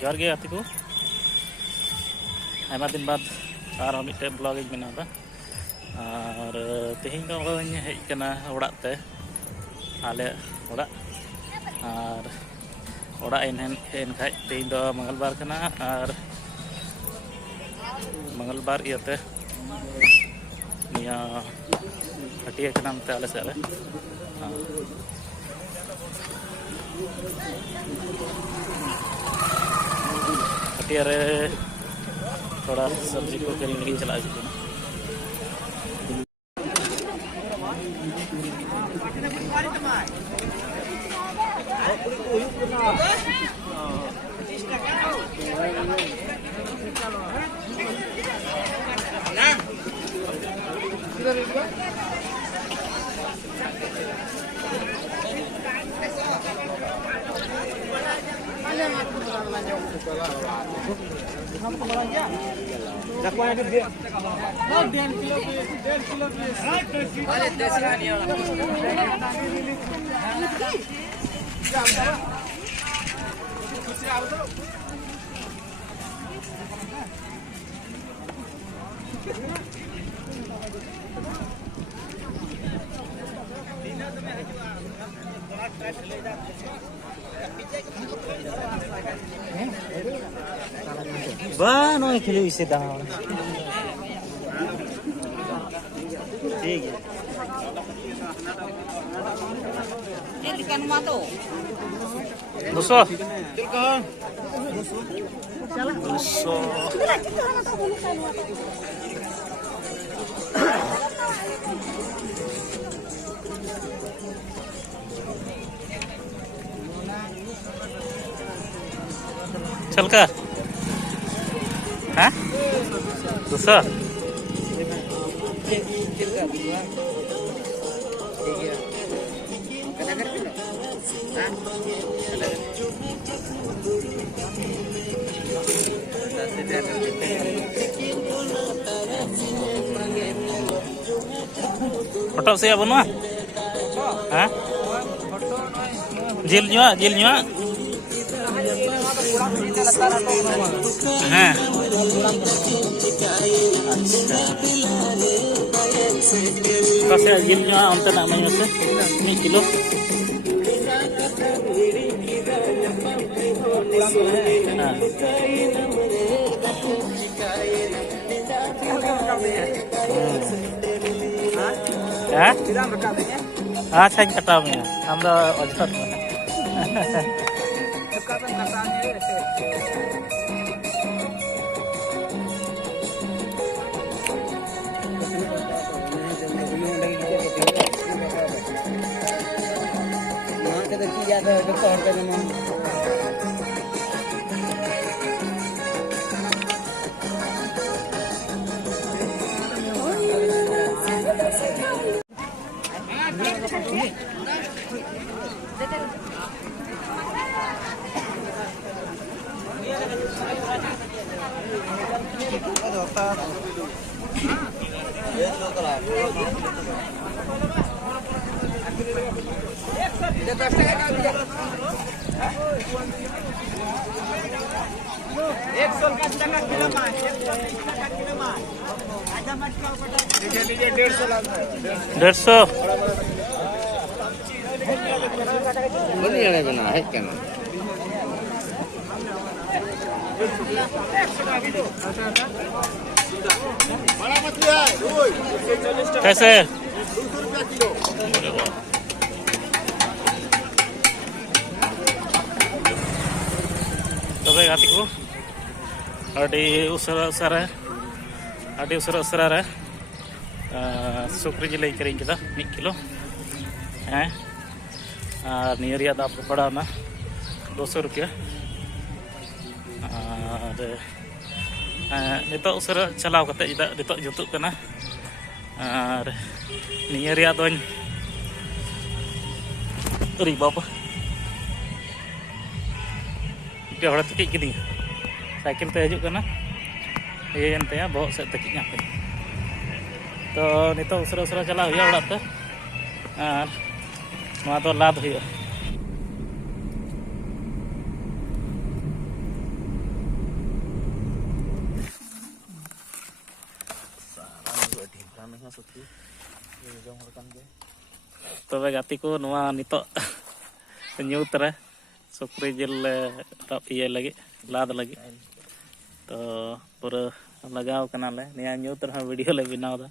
जोहार गे गाते को आयमा दिन बाद और मिट्टे ब्लॉग बनादा और तेहिं दो हेज कना ओड़ाग ते आले ओड़ाग और ओड़ाग हेन खाय तेहिं दो मंगलबार कना और मंगलबार इयाते निया हटिया कना मते आले सेरे हटिया रे थोड़ा सब्जी को करीम लगी चला चुके हैं। Ba, no hay que le hice down. ठीक है। ये लिखन हुआ तो 200 चल का हाँ 200 फोटो से अब ना हाँ जेल न्यूआ हाँ कैसे जेल न्यूआ अंतर ना मैं से 1 किलो अच्छा कटा में हम तो अजर डेढ़ सौ बना है क्या कैसे तबे गाती को अड़ी उसरा रे सुक्री जिले करें किदा 1 किलो हैं और नियरिया दाप पड़ा ना 200 रुपया और नितो उसरा चलाव कते इदा नितो जुतुक कना और नियरिया दोन री बाबा के हड़ तकी किदी साइकिल ते हजू कना ये एनते बहुत से तकी ना तो नितो उसरा चला हुआ ओड़ा ते और नवा तो लाभ हुआ तबे गाती को नवा नितो न्यूत रे सुक्री जिल इये लगे लाद लगे तो पूरा लगाव कना ले निया न्यूत रे वीडियो ले बनाव दा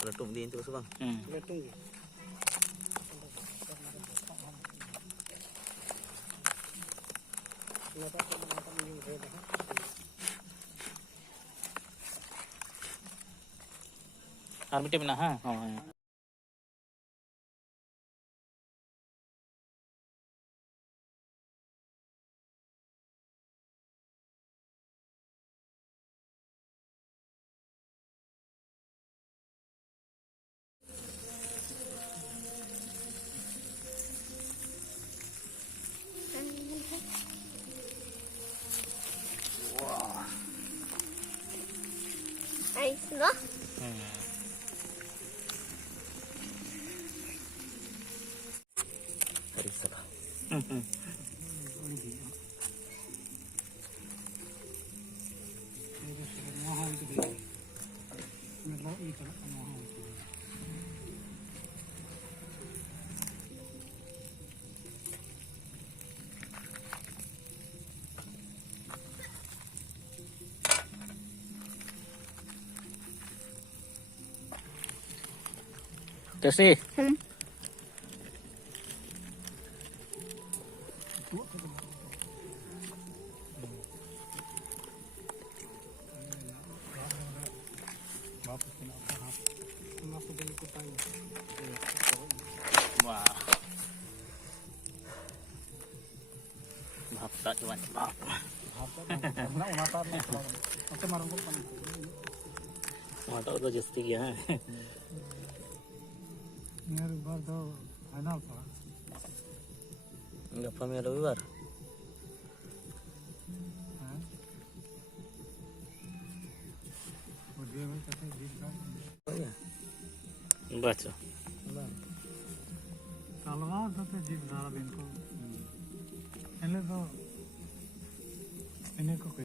Letung din terus bang. और मिटे बना हाँ हाँ Nice, no? Dari salah. Tesi wah maaf tak cuman maaf माता तो जस्ती किया है मेरे बार तो फाइनल पड़ा Gapa mi rविवार है और ये भाई कहते हैं बीच का Oh ya. baca Bang. तलवार तो जीप सारा दिन को पहले तो इन्हें को